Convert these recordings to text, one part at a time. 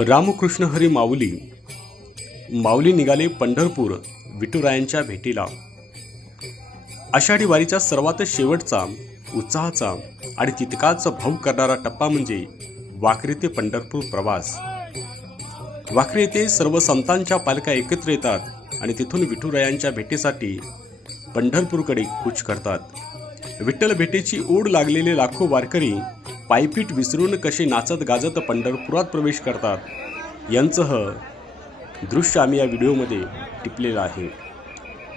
रामकृष्ण हरी माऊली माऊली निघाले पंढरपूर विठुरायांच्या भेटीला। आषाढी वारीचा सर्वात शेवटचा, उत्साहाचा आणि तितकाच भावुक करणारा टप्पा म्हणजे वाखरी ते पंढरपूर प्रवास। वाखरी येथे सर्व संतांच्या पालख्या एकत्र येतात आणि तिथून विठुरायांच्या भेटीसाठी पंढरपूरकडे कूच करतात। विठ्ठल भेटीची ओढ लागलेले लाखो वारकरी पायपीट विसरून कसे नाचत गाजत पंढरपुरात प्रवेश करतात यांचं दृश्य आम्ही या व्हिडिओमध्ये टिपलेलं आहे।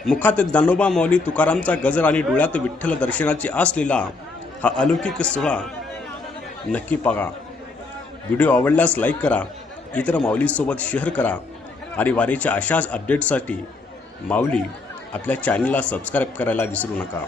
मुखात ज्ञानोबा माऊली तुकारामचा गजर आणि डोळ्यात विठ्ठल दर्शनाची असलेला हा अलौकिक सोहळा नक्की पहा। व्हिडिओ आवडल्यास लाईक करा, इतर माऊलीसोबत शेअर करा आणि वारीच्या अशाच अपडेट्ससाठी माऊली आपल्या चॅनलला सबस्क्राईब करायला विसरू नका।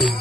Hey!